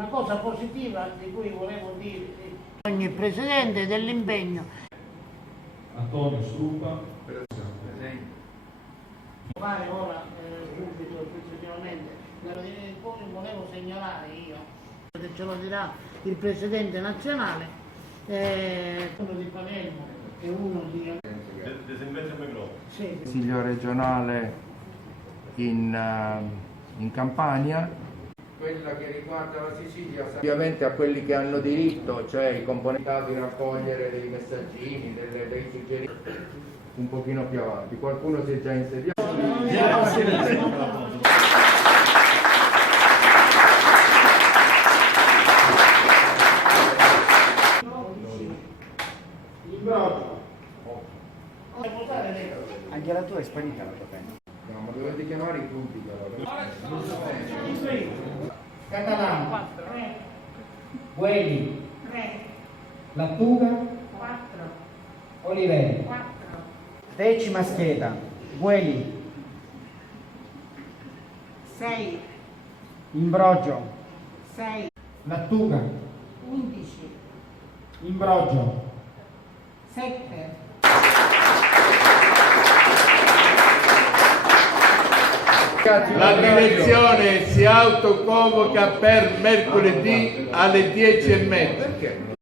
Una cosa positiva di cui volevo dire ogni Presidente dell'impegno. Antonio Struppa. Presente. Fare ora subito, successivamente, poi volevo segnalare io, che ce lo dirà il Presidente nazionale, uno di Palermo e uno di... Sì. Consiglio regionale in Campania. Quella che riguarda la Sicilia, ovviamente a quelli che hanno diritto, cioè i componenti di raccogliere dei messaggini, dei suggerimenti, un pochino più avanti. Qualcuno si è già insediato? Anche la tua è sparita la tua penna. No, ma dovete chiamare i punti però. Catalano, Gueli, Lattuga, 4, Olivelli. 4, Decima scheda. Gueli, 6, Imbrogio, 6, Lattuga, 11, Imbrogio, 7. La direzione si autoconvoca per mercoledì alle 10:30.